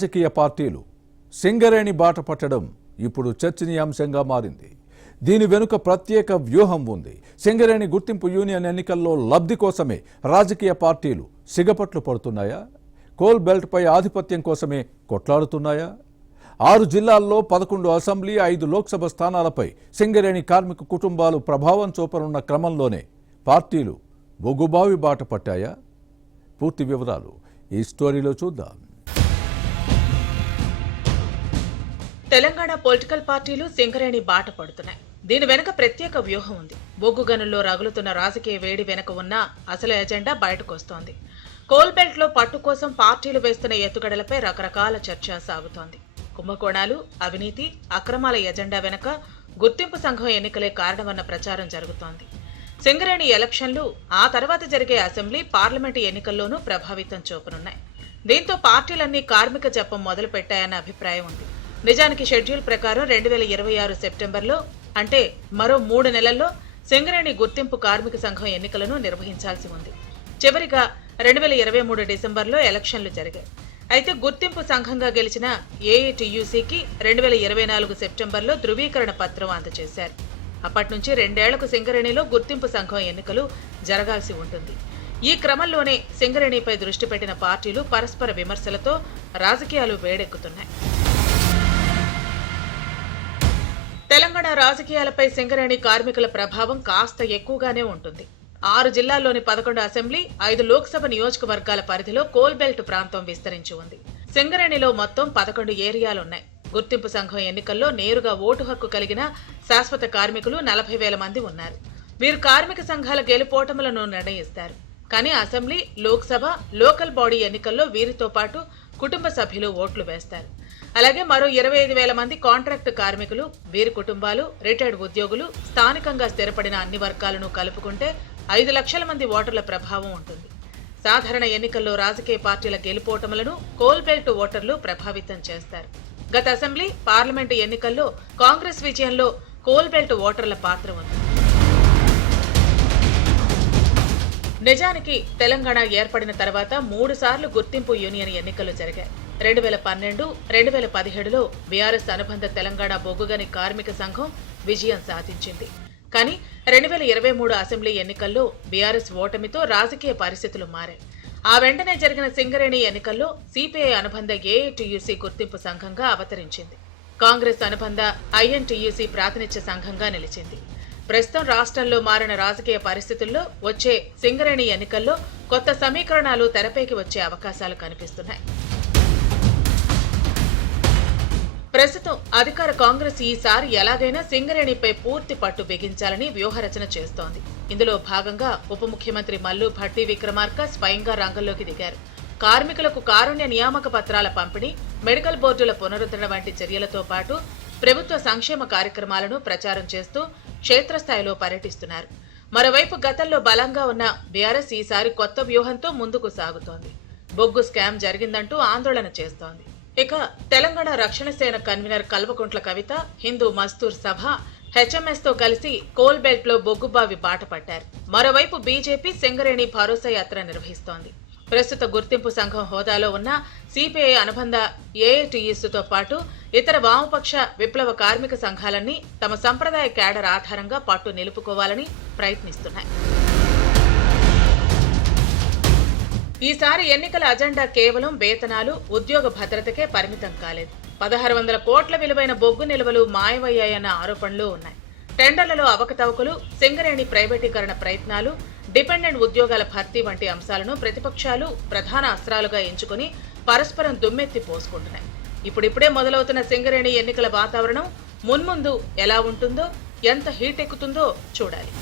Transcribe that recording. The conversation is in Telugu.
రాజకీయ పార్టీలు సింగరేణి బాట పట్టడం ఇప్పుడు చర్చనీయాంశంగా మారింది. దీని వెనుక ప్రత్యేక వ్యూహం ఉంది. సింగరేణి గుర్తింపు యూనియన్ ఎన్నికల్లో లబ్ధి కోసమే రాజకీయ పార్టీలు సిగపట్లు పడుతున్నాయా? కోల్ బెల్ట్పై ఆధిపత్యం కోసమే కొట్లాడుతున్నాయా? 6 జిల్లాల్లో 11 అసెంబ్లీ 5 లోక్సభ స్థానాలపై సింగరేణి కార్మిక కుటుంబాలు ప్రభావం చూపనున్న క్రమంలోనే పార్టీలు బొగ్గుబావి బాట పట్టాయా? పూర్తి వివరాలు ఈ స్టోరీలో చూద్దాం. తెలంగాణ పొలిటికల్ పార్టీలు సింగరేణి బాట పడుతున్నాయి. దీని వెనుక ప్రత్యేక వ్యూహం ఉంది. బొగ్గు గనుల్లో రగులుతున్న రాజకీయ వేడి వెనుక ఉన్న అసలు ఎజెండా బయటకు వస్తోంది. కోల్ బెల్ట్ లో పట్టు కోసం పార్టీలు వేస్తున్న ఎత్తుగడలపై రకరకాల చర్చ సాగుతోంది. కుంభకోణాలు, అవినీతి, అక్రమాల ఎజెండా వెనుక గుర్తింపు సంఘం ఎన్నికలే కారణమన్న ప్రచారం జరుగుతోంది. సింగరేణి ఎలక్షన్లు, ఆ తర్వాత జరిగే అసెంబ్లీ, పార్లమెంటు ఎన్నికల్లోనూ ప్రభావితం చూపనున్నాయి. దీంతో పార్టీలన్నీ కార్మిక జపం మొదలు పెట్టాయన్న అభిప్రాయం ఉంది. నిజానికి షెడ్యూల్ ప్రకారం 2026 సెప్టెంబర్లో, అంటే మరో 3 నెలల్లో సింగరేణి గుర్తింపు కార్మిక సంఘం ఎన్నికలను నిర్వహించాల్సి ఉంది. చివరిగా 2023 డిసెంబర్లో ఎలక్షన్లు జరిగాయి. అయితే గుర్తింపు సంఘంగా గెలిచిన ఏఐటీయూసీకి 2024 సెప్టెంబర్లో ధృవీకరణ పత్రం అందజేశారు. అప్పటి నుంచి 2 ఏళ్లకు సింగరేణిలో గుర్తింపు సంఘం ఎన్నికలు జరగాల్సి ఉంటుంది. ఈ క్రమంలోనే సింగరేణిపై దృష్టి పెట్టిన పార్టీలు పరస్పర విమర్శలతో రాజకీయాలు వేడెక్కుతున్నాయి. తెలంగాణ రాజకీయాలపై సింగరేణి కార్మికుల ప్రభావం కాస్త ఎక్కువగానే ఉంటుంది. 6 జిల్లాల్లోని 11 అసెంబ్లీ, 5 లోక్సభ నియోజకవర్గాల పరిధిలో కోల్ బెల్ట్ ప్రాంతం విస్తరించి ఉంది. సింగరేణిలో మొత్తం 11 ఏరియాలున్నాయి. గుర్తింపు సంఘం ఎన్నికల్లో నేరుగా ఓటు హక్కు కలిగిన శాశ్వత కార్మికులు 40,000 మంది ఉన్నారు. వీరు కార్మిక సంఘాల గెలుపోటములను నిర్ణయిస్తారు. కానీ అసెంబ్లీ, లోక్సభ, లోకల్ బాడీ ఎన్నికల్లో వీరితో పాటు కుటుంబ సభ్యులు ఓట్లు వేస్తారు. అలాగే మరో 25,000 మంది కాంట్రాక్ట్ కార్మికులు, వీరి కుటుంబాలు, రిటైర్డ్ ఉద్యోగులు, స్థానికంగా స్థిరపడిన అన్ని వర్గాలను కలుపుకుంటే 5 లక్షల మంది ఓటర్ల ప్రభావం ఉంటుంది. సాధారణ ఎన్నికల్లో రాజకీయ పార్టీల గెలుపోటములను కోల్ బెల్ట్ ఓటర్లు ప్రభావితం చేస్తారు. గత అసెంబ్లీ, పార్లమెంటు ఎన్నికల్లో కాంగ్రెస్ విజయంలో కోల్ బెల్ట్ ఓటర్ల పాత్ర ఉంది. నిజానికి తెలంగాణ ఏర్పడిన తర్వాత 3 సార్లు గుర్తింపు యూనియన్ ఎన్నికలు జరిగాయి. 2012, 2017లో బీఆర్ఎస్ అనుబంధ తెలంగాణ బొగ్గుగని కార్మిక సంఘం విజయం సాధించింది. కానీ 2023 అసెంబ్లీ ఎన్నికల్లో బీఆర్ఎస్ ఓటమితో రాజకీయ పరిస్థితులు మారాయి. ఆ వెంటనే జరిగిన సింగరేణి ఎన్నికల్లో సిపిఐ అనుబంధ ఏఐటీయూసీ గుర్తింపు సంఘంగా అవతరించింది. కాంగ్రెస్ అనుబంధ ఐఎన్టీయూసీ ప్రాతినిధ్య సంఘంగా నిలిచింది. ప్రస్తుతం రాష్ట్రంలో మారిన రాజకీయ పరిస్థితుల్లో వచ్చే సింగరేణి ఎన్నికల్లో కొత్త సమీకరణాలు తెరపైకి వచ్చే అవకాశాలు కనిపిస్తున్నాయి. ప్రస్తుతం అధికార కాంగ్రెస్ ఈసారి ఎలాగైనా సింగరేణిపై పూర్తి పట్టు బిగించాలని వ్యూహరచన చేస్తోంది. ఇందులో భాగంగా ఉప ముఖ్యమంత్రి మల్లు భట్టి విక్రమార్క స్వయంగా రంగంలోకి దిగారు. కార్మికులకు కారుణ్య నియామక పత్రాల పంపిణీ, మెడికల్ బోర్డుల పునరుద్ధరణ వంటి చర్యలతో పాటు ప్రభుత్వ సంక్షేమ కార్యక్రమాలను ప్రచారం చేస్తూ క్షేత్రస్థాయిలో పర్యటిస్తున్నారు. మరోవైపు గతంలో బలంగా ఉన్న బీఆర్ఎస్ ఈసారి కొత్త వ్యూహంతో ముందుకు సాగుతోంది. బొగ్గు స్కామ్ జరిగిందంటూ ఆందోళన చేస్తోంది. ఇక తెలంగాణ రక్షణ సేన కన్వీనర్ కల్వకుంట్ల కవిత, హిందూ మజ్దూర్ సభ, హెచ్ఎంఎస్ తో కలిసి కోల్ బెల్ట్ లో బొగ్గుబావి బాట పట్టారు. మరోవైపు బీజేపీ సింగరేణి భరోసా యాత్ర నిర్వహిస్తోంది. ప్రస్తుత గుర్తింపు సంఘం హోదాలో ఉన్న సిపిఐ అనుబంధ ఏఐటీయూసీతో పాటు ఇతర వామపక్ష విప్లవ కార్మిక సంఘాలన్నీ తమ సంప్రదాయ క్యాడర్ ఆధారంగా పట్టు నిలుపుకోవాలని ప్రయత్నిస్తున్నాయి. ఈసారి ఎన్నికల అజెండా కేవలం వేతనాలు, ఉద్యోగ భద్రతకే పరిమితం కాలేదు. 1,600 కోట్ల విలువైన బొగ్గు నిల్వలు మాయమయ్యాయన్న ఆరోపణలు ఉన్నాయి. టెండర్లలో అవకతవకలు, సింగరేణి ప్రైవేటీకరణ ప్రయత్నాలు, డిపెండెంట్ ఉద్యోగాల భర్తీ వంటి అంశాలను ప్రతిపక్షాలు ప్రధాన అస్త్రాలుగా ఎంచుకుని పరస్పరం దుమ్మెత్తి పోసుకుంటున్నాయి. ఇప్పుడిప్పుడే మొదలవుతున్న సింగరేణి ఎన్నికల వాతావరణం మున్ముందు ఎలా ఉంటుందో, ఎంత హీట్ ఎక్కుతుందో చూడాలి.